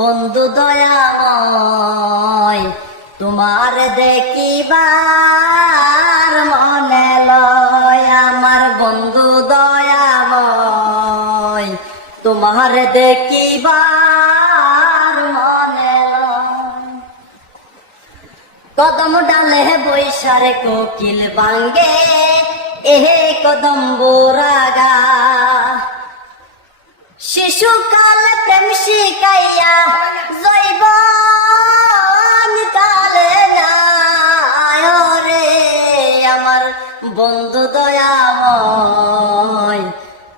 বন্ধু দয়াময়, তোমার দেখিবার মনে লয় আমার বন্ধু দয়াময়, তোমার দেখিবার মনে কদম ডালে বৈশারে কোকিল বাঙ্গে, এহে কদম বোরাগা। শিশুকাল বন্ধু দয়াময়,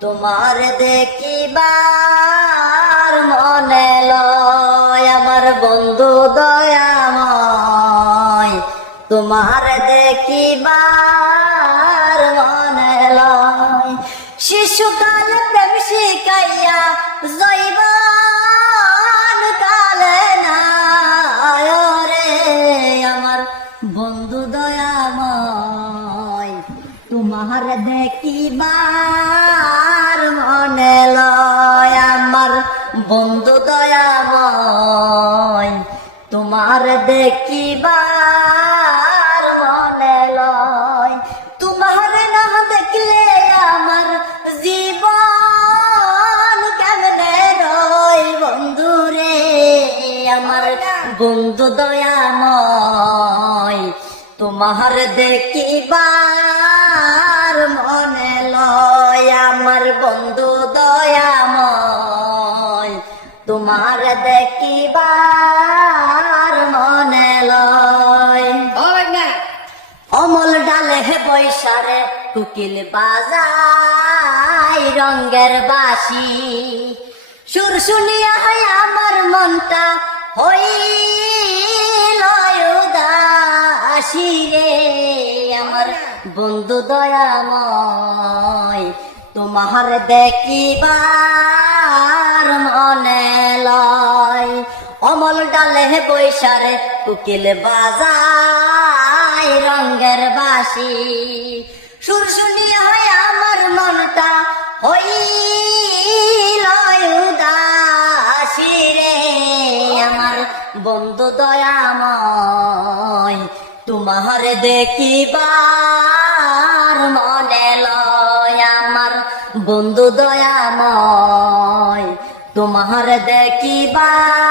তোমার দেখিবার মনে লয়। আমার বন্ধু দয়াময়, তোমার দেখিবার মনে লয়। শিশুকাল প্রেম শিকাইয়া জৈবান কালে নাই রে। আমার বন্ধু তোমার দেখিবার মনে লয় আমার বন্ধু দয়াময়। তোমার দেখিবার মনে লয়, তোমার না দেখলে আমার জীবন কেমনে রয় বন্ধু রে? আমার বন্ধু দয়াময়, তোমার দেখিবার তোমার দেখিবার মনে লয়। অমল ডালে হে বৈশারে কুকিল বাজাই রঙ্গের বাসি সুর শুনিয়া হয় আমার মনটা হইল উদাসী রে আমার বন্ধু দয়াময় তোমার দেখিবার অমল ডালে বৈশারে কুকিল বাজাই রঙ্গের বাসি সুর শুনিয়া হয় আমার মনটা আমার বন্ধু দয়াময়, তোমার দেখিবার মনে লয়। আমার বন্ধু দয়াময়, তোমার দেখিবার